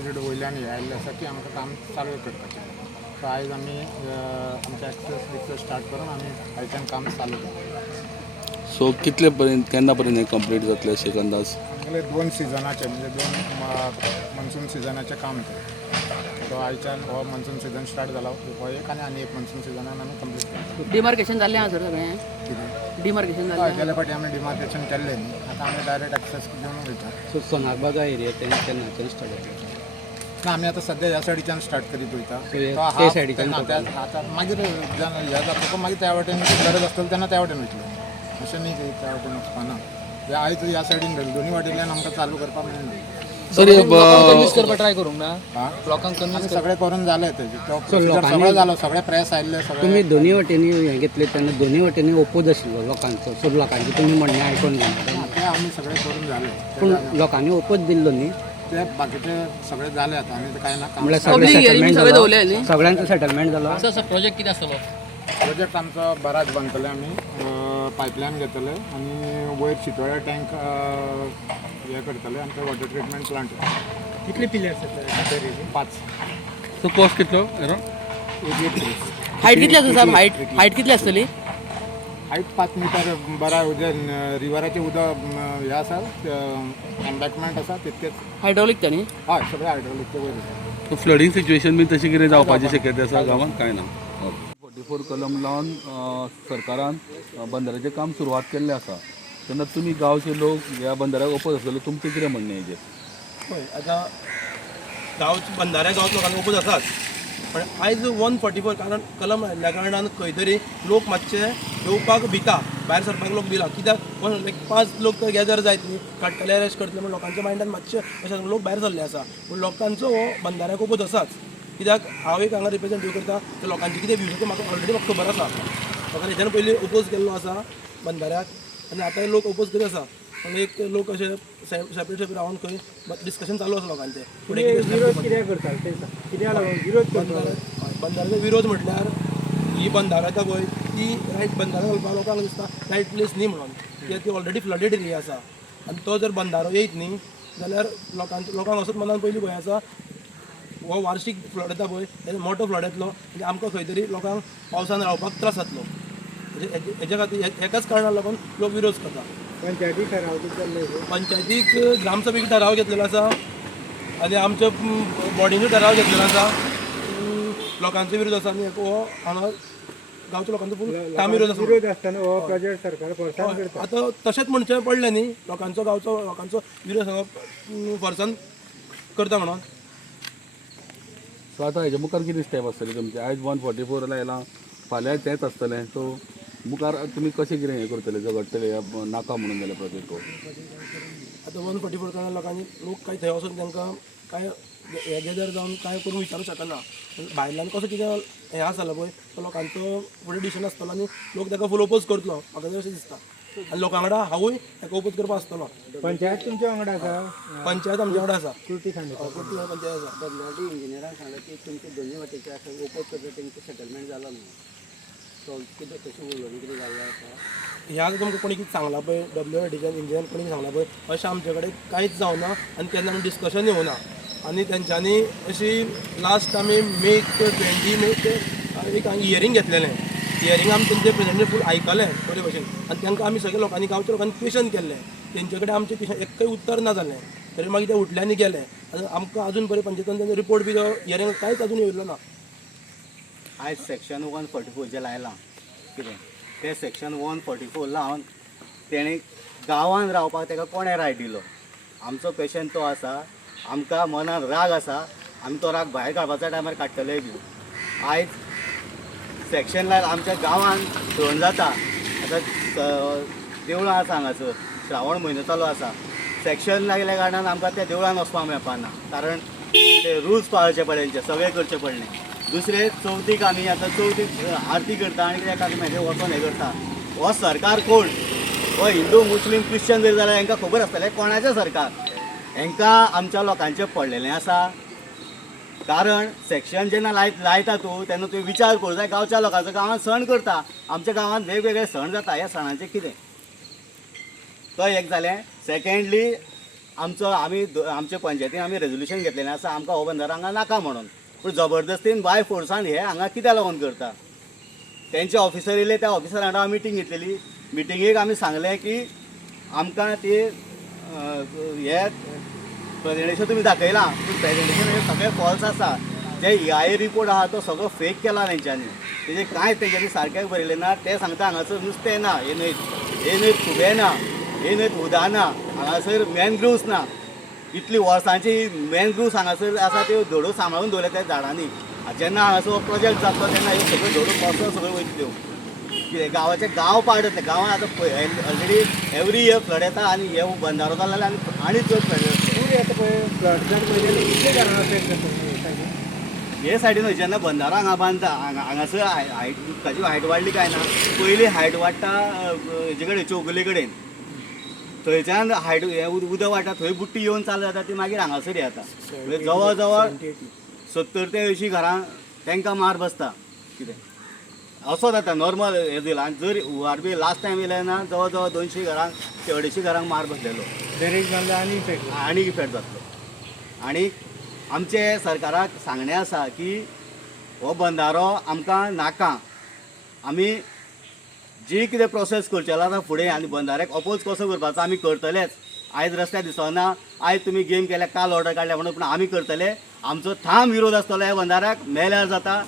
आयज वयल्यान हे आयिल्लें आसा की आमकां काम चालू करपाचें. सो आयज आमी आमचे एक्सेस स्टार्ट करून आमी आयच्यान काम चालू केलें. सो कितले पर्यंत केन्ना पर्यंत हें कंप्लीट जातलें अशें अंदाज? आमगेले 2 सिजनाचे म्हणजे 2 मन्सून सिजनाचें काम तें. सो आयच्यान हो मन्सून सिजन स्टार्ट जाला हो एक आनी एक मन्सून सिजनान आमी कंप्लीट केलें. डिमार्केशन जाल्लें आहा सर सगळें? कितें डिमार्केशन हय जाल्लें गेल्या फावटी आमी डिमार्केशन केल्लें न्ही. आतां आमी डायरेक्ट एक्सेस घेवन वयता. सो सोनारबागा एरिया केन्नाच्यान स्टार्ट जाता? ना आमी आतां सद्या ह्या सायडीच्यान स्टार्ट करीत वयता. ते सायडीच्यान आतां मागीर हे जातलो मागीर त्या वाटेन गरज आसतली तेन्ना त्या वाटेन वयतलो. अशें न्ही की त्या वाटेन वचपाना. हे आयज ह्या सायडीन दोनी वाटेंतल्यान आमकां चालू करपाक मेळना. सर कन्विन्स करपाक ट्राय करूंक ना लोकांक आमी कन्विन्स सगळें करून जालें तेजें सगळें जालो. सगळे प्रेस आयिल्ले सगळे. तुम्ही दोन्ही वाटेनी हे घेतले तेन्ना दोन्ही वाटेनी ओपोज आशिल्लो लोकांचो. सो लोकांचे तुम्ही म्हणणें आयकून घेना ते आमी सगळें करून जालें. पूण लोकांनी ओपोज दिल्लो न्ही. ते बाकीचे सगळे जाले आतां आनी कांय ना. म्हणल्यार सगळें Public hearing सेटलमेंट सगळें दवरलें जालो न्ही? सगळ्यांचो सेटलमेंट जालो. सर प्रोजेक्ट कितें आसतलो? प्रोजेक्ट आमचो बराज बांदतले आमी. पायपलायन घेतले आनी वयर शितोळे टँक हे करतले आनी ते वॉटर ट्रिटमेंट प्लांट. कितले पिलर्स आसतले? 5. सो कॉस्ट कितलो? हायट कितली आसता साहेब? हायट कितली आसतली? Height 5 metre. बरा उदक रिवराचें उदक हें आसा एम्बॅकमेंट आसा तितकेच. हायड्रॉलिक ते न्ही? हय सगळें हायड्रोलिकचे वयर आसा. सो फ्लडिंग सिच्युएशन बी तशी कितें जावपाची शक्यता आसा गांवांत काय ना? 44 कलम लावन सरकारान बंदराचें काम सुरवात केल्लें आसा. तेन्ना तुमी गांवचे लोक ह्या बंदराक ओपोज आसतले. तुमचें कितें म्हणणें हेजेर? हय आतां बंदाऱ्या गांवांत लोकांक ओपोज आसाच. पण आयज 144 कलम आयिल्ल्या कारणान खंय तरी लोक मातशे येवपाक भिता. भायर सरपाक लोक भिला. कित्याक 5 लोक गॅदर जायत न्ही काडटले अरेस्ट करतले म्हण लोकांच्या मायंडान मातशे अशें लोक भायर सरले आसा. पूण लोकांचो हो बंदाऱ्याक ओपोज आसाच. कित्याक हांव एक हांगा रिप्रेझेंटेटीव करता ते लोकांचे कितें व्यूज म्हाका ऑलरेडी खबर आसा. लोकांनी हेच्यान पयलीं ओपोज केल्लो आसा बंदाऱ्याक आनी आतांय लोक ओपोज करीत आसा. पण एक लोक अशे सेपरेट रावन खंय डिस्कशन चालू आसा लोकांचें. बंदाराचो विरोध म्हटल्यार ही बंदार आसा पळय ती रायट बंदारो घालपाक लोकांक दिसता रायट प्लेस न्ही म्हणून. कित्याक ती ऑलरेडी फ्लडेड एरिया आसा आनी तो जर बंदारो येयत न्ही जाल्यार लोकांक असोच मनान पयलीं भंय आसा हो वार्षिक फ्लड येता पळय तेन्ना मोठो फ्लड येतलो म्हणजे आमकां खंय तरी लोकांक पावसान रावपाक त्रास जातलो. हेच्या खातीर एकाच कारणाक लागून लोक विरोध करता. पंचायतीक ग्रामसभेक ठराव घेतलेलो आसा आनी आमच्या बॉडीनूय ठराव घेतलेलो आसा. लोकांचो विरोध आसा आनी हो हांगा गांवच्या लोकांचो फूल ठाम विरोध आसा. हो प्रोजेक्ट सरकार फोर्सान करता. आतां तशेंच म्हणचें पडलें न्ही लोकांचो लोकांचो विरोध हांगा फोर्सान करता म्हणून. सो आतां हेजे मुखार कितें स्टेप आसतले तुमचे? आयज 144 लायलां फाल्यां तेंच आसतलें. सो मुखार तुमी कशें कितें हें करतले झगडटले नाका म्हणून जाल्यार प्रोजेक्ट? आतां 144 कारणान लोक कांय थंय वचून तांकां कांय हे गॅदर जावन कांय करून विचारूंक शकना. भायल्यान कसो कितें हें आसलो पळय तो लोकांचो फुडें डिसिजन आसतलो आनी लोक ताका फूल ओपोज करतलो म्हाका तरी अशें दिसता. आनी लोकां वांगडा हांवूय ताका ओपोज करपाक आसतलो. पंचायत तुमच्या वांगडा आसा? पंचायत आमच्या वांगडा आसा. कृती खांडे पंचायत आसा. इंजिनियरान सांगलें की तुमचे दोन्ही वाटेचे आसा ओपोज करता तेंचो सेटलमेंट जालो न्ही. सो कितें तशें उलोवन कितें जाल्लें आसा? ह्या तुमकां कोणी कितें सांगलां पळय WIDच्यान इंजिनियर कोणी सांगलां पळय अशें आमचे कडेन कांयच जावना आनी केन्ना आमी डिस्कशन येवना. आनी तेंच्यांनी अशी लास्ट आमी मे 20 मे एक हियरींग घेतलेलें. हियरींग आमी तेंचे प्रेजेंटेशन फूल आयकलें बरे भशेन आनी तांकां आमी सगळे लोकांनी गांवच्या लोकांनी क्वेशन केल्लें. तेंचे कडेन आमचें क्वेशन एक्कय उत्तर ना जालें. तरी मागीर ते उठल्यानी गेले आनी आमकां अजून बरें पंचायतीन रिपोर्ट बी हियरींग कांयच अजून येयल्लो ना. आयज सेक्शन 144 जे लायलां कितें ते सेक्शन 144 लावन तेणें गांवांत रावपाक ताका कोणें रायट दिलो? आमचो पेशंट तो आसा. आमकां मनान राग आसा. आमी तो राग भायर काडपाच्या टायमार काडटले बी. आयज सेक्शन लायला आमच्या गांवांत सण जाता. आतां देवळां आसा हांगासर श्रावण म्हयनो चालू आसा. सेक्शन लागल्या कारणान आमकां त्या देवळान वचपाक मेळपाना कारण ते रुल्स पाळचे पडले सगळें करचें पडलें. दुसरे चवथीक आमी आतां चवथीक आरती करता आनी कितें मागीर वचोन हें करता. हो सरकार कोण? हो हिंदू मुस्लीम क्रिश्चन जर जाल्यार हांकां खबर आसतलें कोणाचें सरकार? हांकां आमच्या लोकांचें पडलेलें आसा. कारण सेक्शन जेन्ना लायता तूं तेन्ना तुवें विचार करूं जाय गांवच्या लोकांचो. गांवांत सण करता. आमच्या गांवांत वेगवेगळे सण जाता. ह्या सणांचें कितें? तो एक जालें. सेकेंडली आमच्या पंचायतीन आमी रेजोल्युशन घेतलेलें आसा आमकां हो बंधारो हांगा नाका म्हणून, पूण जबरदस्तीन बाय फोर्सान हे हांगा कित्याक लागून करता. तेंचे ऑफिसर येयले, त्या ऑफिसरां वांगडा हांव मिटींग घेतलेली. मिटिंगेक आमी सांगलें की आमकां ती हे प्रेजेंटेशन तुमी दाखयलां, पूण प्रेजेंटेशन हे सगळें फॉल्स आसा. जे EIA रिपोर्ट आहा तो सगळो फेक केला तेंच्यांनी. तेजें कांयच तेंच्यांनी सारकें बरयलें ना. ते सांगता हांगासर नुस्तें ना, हे न्हंयत खुबे ना, हे न्हंयत उदक ना, हांगासर मॅनग्रुव्स ना. इतली वर्सांची मॅनग्रुव्स हांगासर आसा त्यो धडो सांबाळून दवरल्या त्या झाडांनी. जेन्ना हांगासर हो प्रोजेक्ट जातलो तेन्ना ह्यो सगळ्यो धडो कोसळून सगळ्यो वयतल्यो. कितें गांवाचे गांव पाड जातले. गांवांत आतां ऑलरेडी एवरी इयर फ्लड येता आनी हे बंधारो जालो जाल्यार आनी चड फ्लड जातले. पूर येता पळय फ्लड पळयलें कितले घरां अफेक्ट जाता हे सायडीन जेन्ना बंधारो हांगा बांदता हांगासर हायट उदकाची हायट वाडली काय ना. पयलीं हायट वाडटा हेजे कडेन चौगुले कडेन, थंयच्यान हायट हे उदक वाडटा थंय बुट्टी येवन चालू जाता ती मागीर हांगासर येता. जवळ जवळ 70 ते 80 घरां तांकां मार बसता. कितें असो जाता नॉर्मल हे दिला. आनी जर URB लास्ट टायम येयले ना जवळ जवळ 200 घरांक ते 250 घरांक मार बसलेलो. डायरेक्ट जाल्यार आनी इफेक्ट जातलो. आनी आमचे सरकाराक सांगणें आसा की हो बंधारो आमकां नाका. आमी जी कितें प्रोसेस करचेलो आसा फुडें आनी बंधाऱ्याक अपोज कसो करपाचो आमी करतलेच. आयज रस्त्यार दिसना, आयज तुमी गेम केल्या काल ऑर्डर काडल्या म्हणून, पूण आमी करतले. आमचो ठाम विरोध आसतलो ह्या बंधाऱ्याक. मेल्यार जाता.